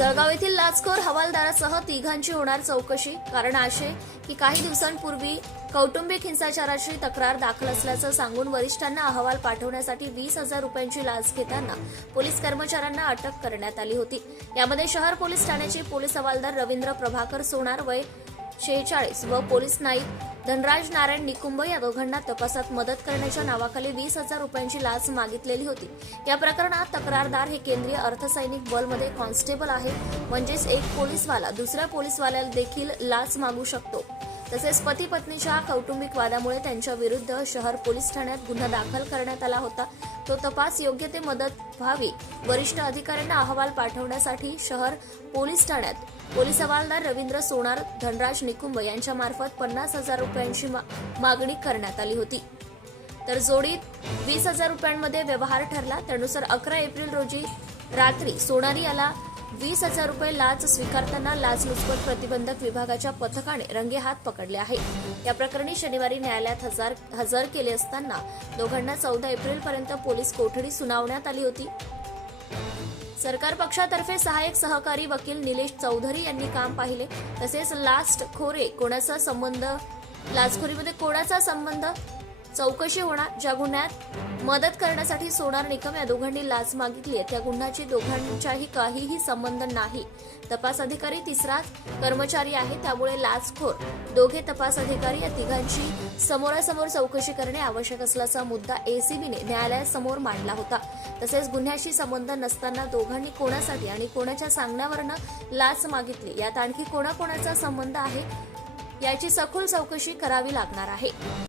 जळगाव येथील लाचखोर हवालदारासह तिघांची होणार चौकशी. कारण असे की काही दिवसांपूर्वी कौटुंबिक हिंसाचाराची तक्रार दाखल असल्याचं सांगून वरिष्ठांना अहवाल पाठवण्यासाठी वीस हजार रुपयांची लाच घेताना पोलीस कर्मचाऱ्यांना अटक करण्यात आली होती. यामध्ये शहर पोलीस ठाण्याचे पोलीस हवालदार रवींद्र प्रभाकर सोनार वय शेहेचाळीस व पोलीस नाईक धनराज नारायण निकुंभ या दोघांना तपासात मदत करण्याच्या नावाखाली वीस हजार रुपयांची लाच मागितलेली होती. या प्रकरणात तक्रारदार हे केंद्रीय अर्धसैनिक बलमध्ये कॉन्स्टेबल आहे. म्हणजेच एक पोलीसवाला दुसऱ्या पोलीसवाल्याला देखील लाच मागू शकतो. तसेच पती पत्नीच्या कौटुंबिक वादामुळे त्यांच्या विरुद्ध शहर पोलीस ठाण्यात गुन्हा दाखल करण्यात आला होता. तो तपास योग्य ते मदत व्हावी वरिष्ठ अधिकाऱ्यांना अहवाल पाठवण्यासाठी शहर पोलीस ठाण्यात. पोलीस हवालदार रवींद्र सोनार धनराज निकुंब यांच्या मार्फत पन्नास हजार रुपयांची मा- मागणी करण्यात आली होती. तर जोडीत वीस हजार रुपयांमध्ये व्यवहार ठरला त्यानुसार अकरा एप्रिल रोजी रात्री सोनारी याला वीस हजार रुपये लाच स्वीकारताना लाचलुचपत प्रतिबंधक विभागाच्या पथकाने रंगेहात पकडले आहे. या प्रकरणी शनिवारी न्यायालयात हजार हजर केले असताना दोघांना चौदा एप्रिलपर्यंत पोलीस कोठडी सुनावण्यात आली होती. सरकार पक्षातर्फे सहाय्यक सहकारी वकील निलेश चौधरी यांनी काम पाहिले. तसेच लास्ट खोरे कोणाचा संबंध लाचखोरीमध्ये कोणाचा संबंध? चौकशी होणार ज्या गुन्ह्यात मदत करण्यासाठी सोनार निकम या दोघांनी लाच मागितली आहे त्या गुन्ह्याची दोघांच्याही काहीही संबंध नाही. तपास अधिकारी तिसराच कर्मचारी आहे त्यामुळे लाचखोर दोघे तपास अधिकारी या तिघांची समोरासमोर चौकशी करणे आवश्यक असल्याचा मुद्दा एसीबीने न्यायालयासमोर मांडला होता. तसेच गुन्ह्याशी संबंध नसताना दोघांनी कोणासाठी आणि कोणाच्या सांगण्यावरनं लाच मागितली यात आणखी कोणाकोणाचा संबंध आहे याची सखोल चौकशी करावी लागणार आहे.